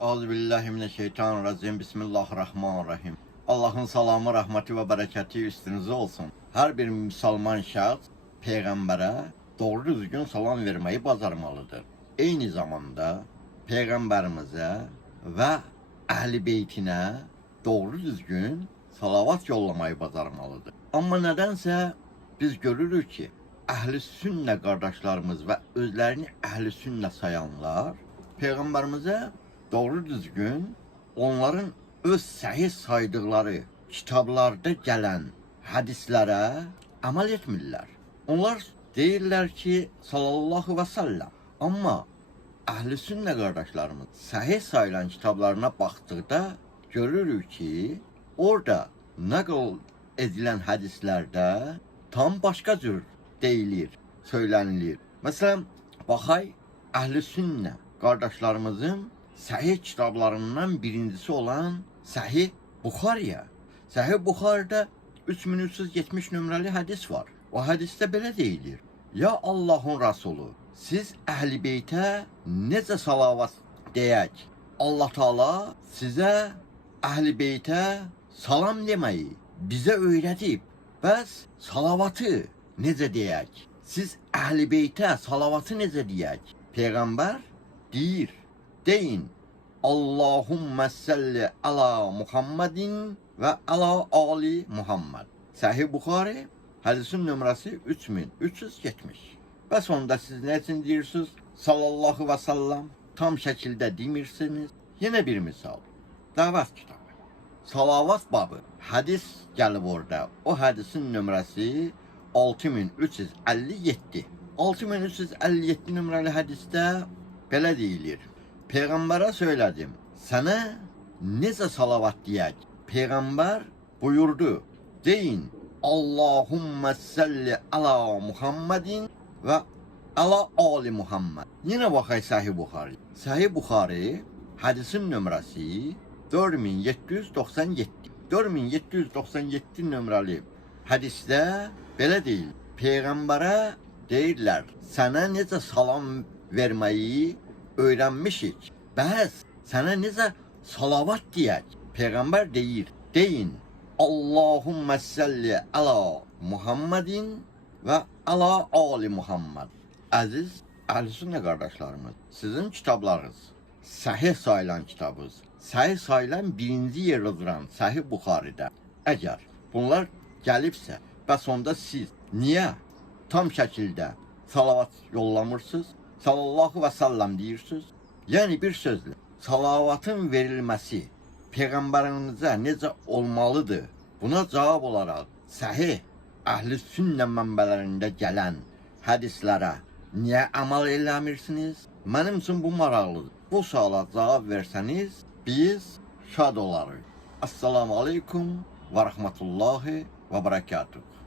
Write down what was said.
Euzubillahimineşşeytanirracim. Bismillahirrahmanirrahim. Allah'ın salamı, rahmeti ve bereketi üstünüze olsun. Her bir Müslüman şahıs peygambere doğru düzgün salam vermeyi bacarmalıdır. Aynı zamanda peygamberimize ve ehli beytine doğru düzgün salavat yollamayı bacarmalıdır. Ama nedense biz görürük ki ehli sünne kardeşlerimiz ve özlerini ehli sünne sayanlar peygamberimize doğru düzgün onların öz sahih saydıkları kitaplarda gelen hadislere amel etmirlər. Onlar deyirlər ki sallallahu ve sellem. Ama ehli sünne kardeşlerimiz sahih sayılan kitaplarına baktıkta görürük ki orada nakl edilen hadislerde tam başka cür deyilir, söylənilir. Mesela baxay ehli sünne kardeşlerimizin sahih kitaplarından birincisi olan Sahih Buxariya. Sahih Buxarida 3370 nömrəli hadis var. O hadiste belə deyilir: Ya Allah'ın Resulü, siz Əhl-i Beytə necə salavat deyək? Allah Teala sizə Əhl-i Beytə salam deməyi bizə öyrədib. Bəs salavatı necə deyək? Siz Əhl-i Beytə salavatı necə deyək? Peygamber deyir, deyin: Allahümme salli ala Muhammedin ve ala Ali Muhammed. Sahih Buxari hadisin nömrəsi 3370. Və sonunda siz nə üçün deyirsiniz? Sallallahu ve sellem tam şəkildə demirsiniz. Yine bir misal. Davat kitabı. Salavat babı. Hadis gəlib orada. O hadisin nömrəsi 6357. 6357 nömrəli hadiste belə deyilir: Peygamber'e söyledim, sana necə salavat diyək? Peygamber buyurdu, deyin: Allahümme salli ala Muhammedin ve ala Ali Muhammed. Yine bakay Sahih Buxari. Sahih Buxari hadisin nömrəsi 4797. 4797 nömrəli hadiste belə deyil: Peygamber'e deyirlər, sana necə salam vermeyi öğrenmişik. Bəs sana necə salavat diyək? Peygamber deyir, deyin: Allahümme salli ala Muhammedin ve ala Ali Muhammed. Aziz əhl-i kardeşlerimiz, sizin kitaplarınız, sahih sayılan kitabınız, sahih sayılan birinci yerde duran Sahih Buxaridə əgər bunlar gəlibsə, bəs onda siz niye tam şəkildə salavat yollamırsınız? Sallallahu ve sellem deyirsiniz. Yani bir sözle salavatın verilmesi peygamberinize necə olmalıdır? Buna cevap olarak sahih ehli sünne mənbələrində gələn hadislere niye amal eləmirsiniz? Mənim üçün bu maraqlıdır. Bu suala cevap verseniz biz şad olarıq. Assalamu aleykum ve rahmetullahi ve berekatuhu.